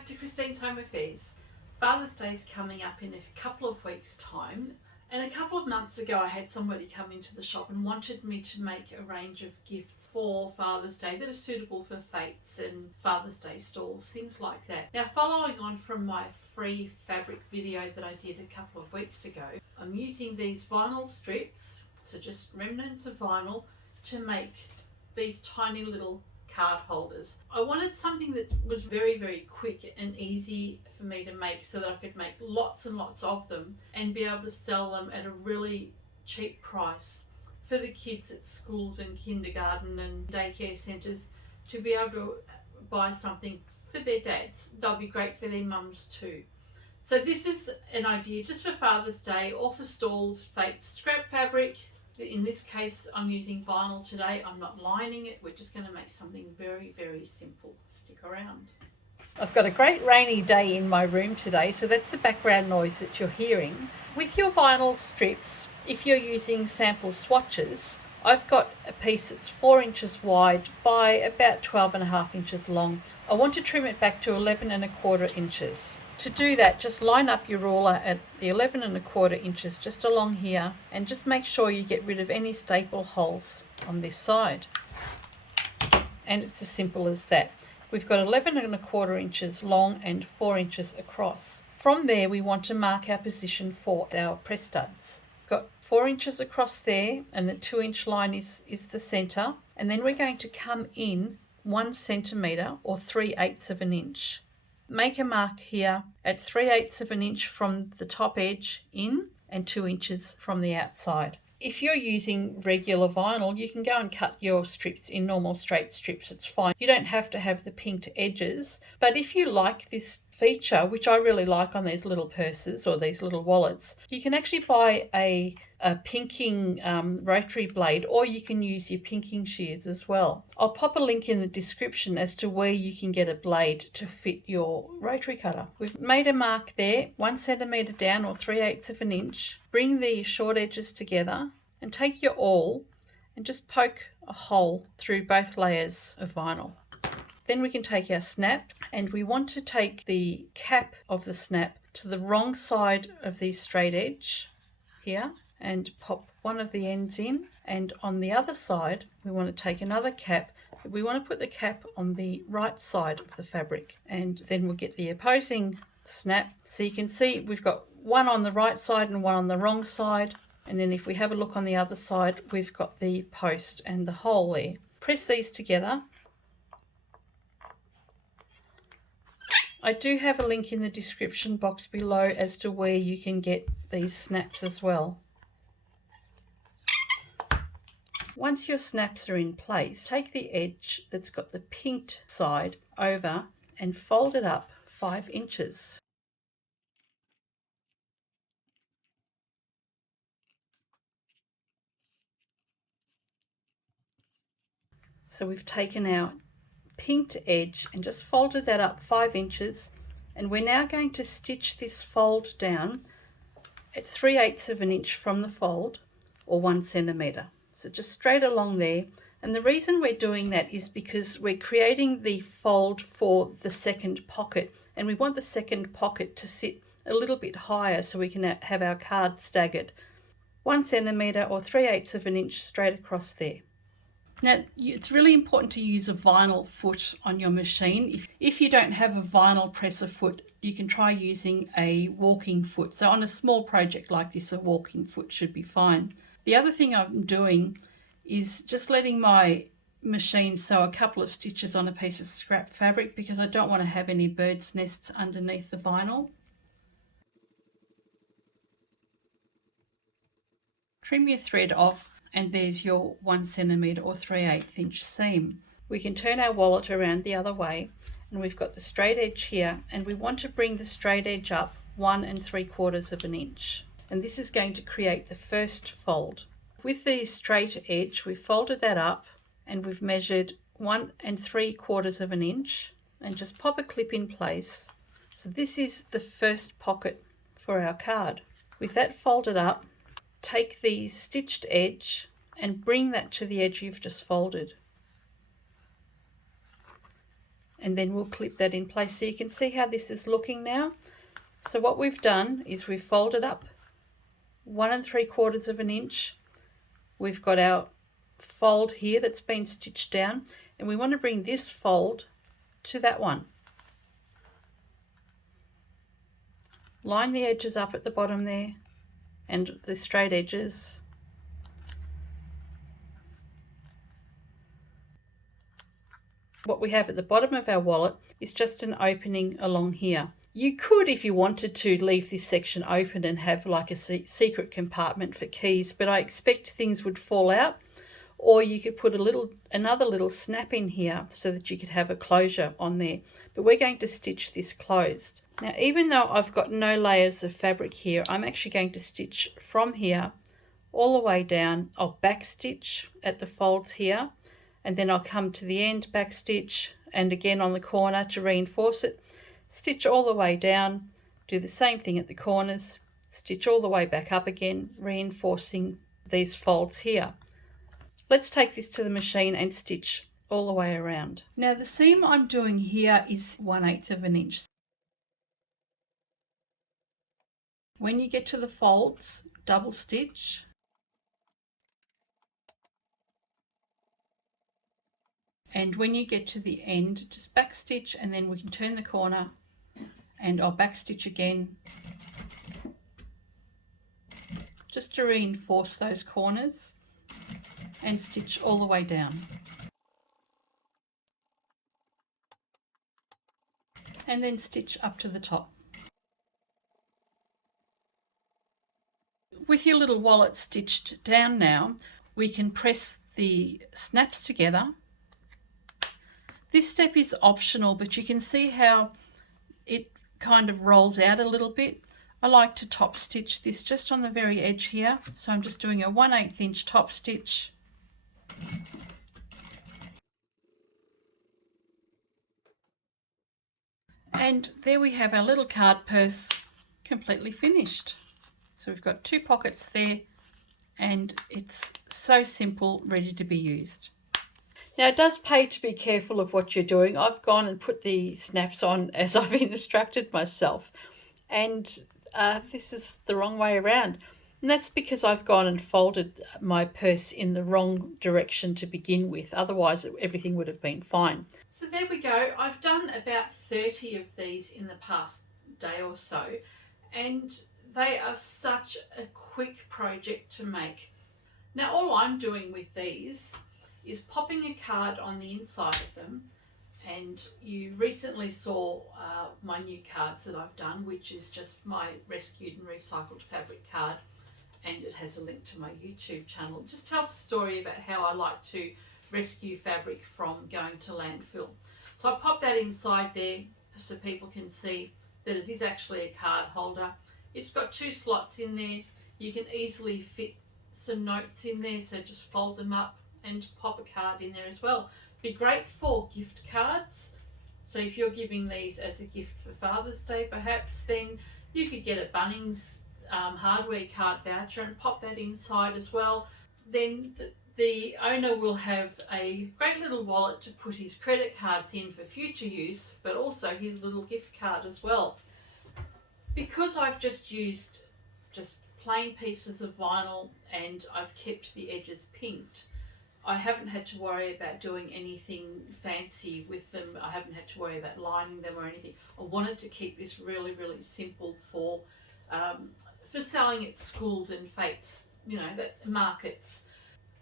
back to Christine's Home Affairs. Father's Day is coming up in a couple of weeks' time, and a couple of months ago I had somebody come into the shop and wanted me to make a range of gifts for Father's Day that are suitable for fates and Father's Day stalls, things like that. Now, following on from my free fabric video that I did a couple of weeks ago, I'm using these vinyl strips, so just remnants of vinyl, to make these tiny little card holders. I wanted something that was very, very quick and easy for me to make so that I could make lots and lots of them and be able to sell them at a really cheap price for the kids at schools and kindergarten and daycare centres to be able to buy something for their dads. They'll be great for their mums too. So this is an idea just for Father's Day or for stalls, fates, scrap fabric. In this case, I'm using vinyl today. I'm not lining it. We're just going to make something very, very simple. Stick around. I've got a great rainy day in my room today, so that's the background noise that you're hearing. With your vinyl strips, if you're using sample swatches, I've got a piece that's 4 inches wide by about 12.5 inches long. I want to trim it back to 11.25 inches. To do that, just line up your ruler at the 11.25 inches just along here, and just make sure you get rid of any staple holes on this side. And it's as simple as that. We've got 11.25 inches long and 4 inches across. From there, we want to mark our position for our press studs. Got 4 inches across there, and the 2-inch line is the center. And then we're going to come in 1 centimeter or 3/8 of an inch. Make a mark here at 3/8 of an inch from the top edge in and 2 inches from the outside. If you're using regular vinyl, you can go and cut your strips in normal straight strips. It's fine. You don't have to have the pinked edges. But if you like this feature, which I really like on these little purses or these little wallets, you can actually buy a pinking rotary blade, or you can use your pinking shears as well. I'll pop a link in the description as to where you can get a blade to fit your rotary cutter. We've made a mark there, 1 centimeter down or 3/8 of an inch. Bring the short edges together and take your awl and just poke a hole through both layers of vinyl. Then we can take our snap, and we want to take the cap of the snap to the wrong side of the straight edge here and pop one of the ends in, and on the other side we want to take another cap, but we want to put the cap on the right side of the fabric, and then we'll get the opposing snap. So you can see we've got one on the right side and one on the wrong side, and then if we have a look on the other side, we've got the post and the hole there. Press these together. I do have a link in the description box below as to where you can get these snaps as well. Once your snaps are in place, take the edge that's got the pinked side over and fold it up 5 inches. So we've taken our pinked edge and just folded that up 5 inches, and we're now going to stitch this fold down at 3/8 of an inch from the fold, or 1 centimeter. So just straight along there. And the reason we're doing that is because we're creating the fold for the second pocket, and we want the second pocket to sit a little bit higher so we can have our card staggered. 1 centimeter or 3/8 of an inch straight across there. Now, it's really important to use a vinyl foot on your machine. If you don't have a vinyl presser foot, you can try using a walking foot. So on a small project like this, a walking foot should be fine. The other thing I'm doing is just letting my machine sew a couple of stitches on a piece of scrap fabric, because I don't want to have any bird's nests underneath the vinyl. Trim your thread off, and there's your 1 centimeter or 3/8 inch seam. We can turn our wallet around the other way, and we've got the straight edge here, and we want to bring the straight edge up 1 3/4 of an inch. And this is going to create the first fold. With the straight edge, we folded that up and we've measured 1 3/4 of an inch, and just pop a clip in place. So this is the first pocket for our card. With that folded up, take the stitched edge and bring that to the edge you've just folded. and then we'll clip that in place. So you can see how this is looking now. So what we've done is we've folded up 1 3/4 of an inch. We've got our fold here that's been stitched down, and we want to bring this fold to that one. Line the edges up at the bottom there and the straight edges. What we have at the bottom of our wallet is just an opening along here. You could, if you wanted to, leave this section open and have like a secret compartment for keys, but I expect things would fall out. Or you could put another little snap in here so that you could have a closure on there. But we're going to stitch this closed. Now, even though I've got no layers of fabric here, I'm actually going to stitch from here all the way down. I'll back stitch at the folds here, and then I'll come to the end, back stitch, and again on the corner to reinforce it. Stitch all the way down, do the same thing at the corners, stitch all the way back up again, reinforcing these folds here. Let's take this to the machine and stitch all the way around. Now the seam I'm doing here is 1/8 of an inch. When you get to the folds, double stitch. And when you get to the end, just back stitch, and then we can turn the corner and I'll back stitch again, just to reinforce those corners, and stitch all the way down. And then stitch up to the top. With your little wallet stitched down now, we can press the snaps together. This step is optional, but you can see how it kind of rolls out a little bit. I like to top stitch this just on the very edge here. So I'm just doing a 1/8 inch top stitch. And there we have our little card purse completely finished. So we've got 2 pockets there, and it's so simple, ready to be used. Now it does pay to be careful of what you're doing. I've gone and put the snaps on as I've instructed myself, and this is the wrong way around. And that's because I've gone and folded my purse in the wrong direction to begin with. Otherwise everything would have been fine. So there we go. I've done about 30 of these in the past day or so, and they are such a quick project to make. Now all I'm doing with these is popping a card on the inside of them, and you recently saw my new cards that I've done, which is just my rescued and recycled fabric card, and it has a link to my YouTube channel. It just tells a story about how I like to rescue fabric from going to landfill. So I pop that inside there so people can see that it is actually a card holder. It's got 2 slots in there. You can easily fit some notes in there, so just fold them up and pop a card in there as well. Be great for gift cards. So if you're giving these as a gift for Father's Day perhaps, then you could get a Bunnings hardware card voucher and pop that inside as well. Then the owner will have a great little wallet to put his credit cards in for future use, but also his little gift card as well. Because I've just used plain pieces of vinyl and I've kept the edges pinked, I haven't had to worry about doing anything fancy with them. I haven't had to worry about lining them or anything. I wanted to keep this really, really simple for selling at schools and fates, that markets.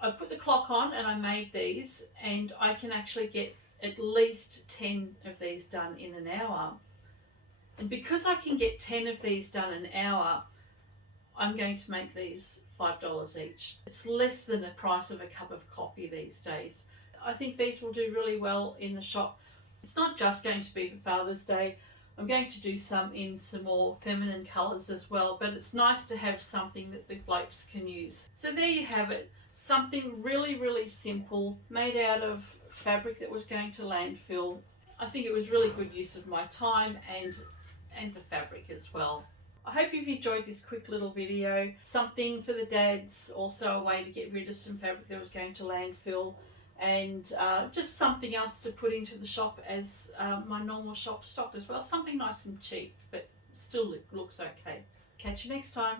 I've put the clock on and I made these, and I can actually get at least 10 of these done in an hour. And because I can get 10 of these done an hour, I'm going to make these $5 each. It's less than the price of a cup of coffee these days. I think these will do really well in the shop. It's not just going to be for Father's Day. I'm going to do some in some more feminine colours as well, but it's nice to have something that the blokes can use. So there you have it. Something really, really simple, made out of fabric that was going to landfill. I think it was really good use of my time and the fabric as well. I hope you've enjoyed this quick little video. Something for the dads, also a way to get rid of some fabric that was going to landfill. and just something else to put into the shop as my normal shop stock as well. Something nice and cheap, but still looks okay. Catch you next time.